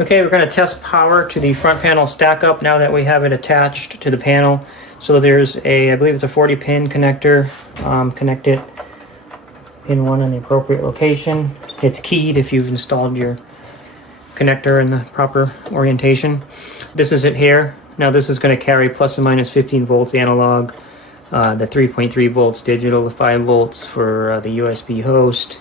Okay, we're going to test power to the front panel stack up now that we have it attached to the panel. So there's a, I believe it's a 40 pin connector. Connect it, pin 1 in the appropriate location. It's keyed if you've installed your connector in the proper orientation. This is it here. Now this is going to carry plus or minus 15 volts analog, the 3.3 volts digital, the 5 volts for the USB host.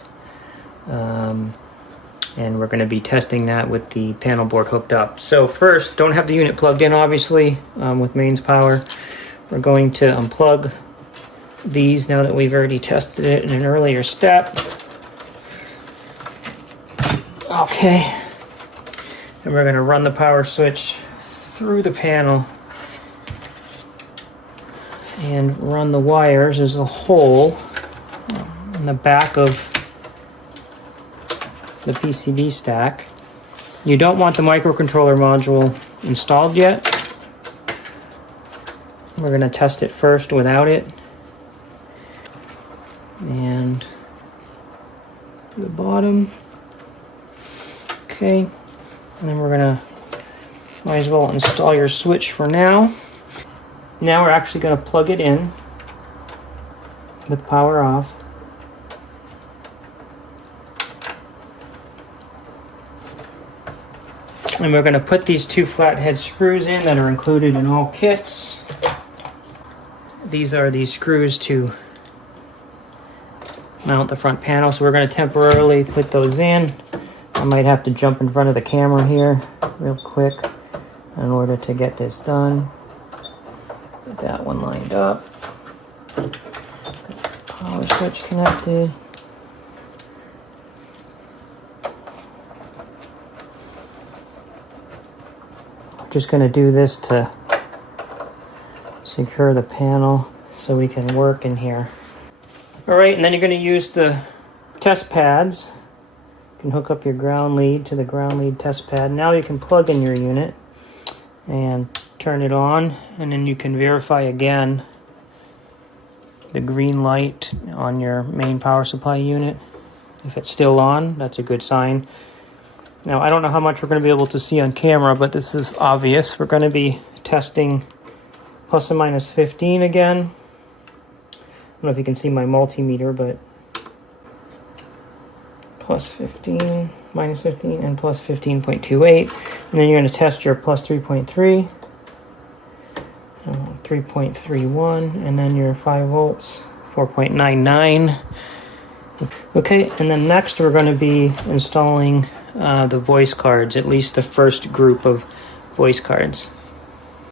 And we're going to be testing that with the panel board hooked up. So first, don't have the unit plugged in obviously with mains power. We're going to unplug these now that we've already tested it in an earlier step. Okay, and we're going to run the power switch through the panel and run the wires. There's a hole in the back of the PCB stack. You don't want the microcontroller module installed yet. We're going to test it first without it. And the bottom. Okay. And then we're going to, might as well install your switch for now. Now we're actually going to plug it in with power off. And we're going to put these 2 flathead screws in that are included in all kits. These are the screws to mount the front panel, so we're going to temporarily put those in. I might have to jump in front of the camera here real quick in order to get this done. Get that one lined up. Power switch connected. Just going to do this to secure the panel so we can work in here. Alright, and then you're going to use the test pads. You can hook up your ground lead to the ground lead test pad. Now you can plug in your unit and turn it on, and then you can verify again the green light on your main power supply unit. If it's still on, that's a good sign. Now, I don't know how much we're going to be able to see on camera, but this is obvious. We're going to be testing plus or minus 15 again. I don't know if you can see my multimeter, but plus 15, minus 15, and plus 15.28. And then you're going to test your plus 3.3, 3.31, and then your 5 volts, 4.99. Okay, and then next we're going to be installing the voice cards, at least the first group of voice cards.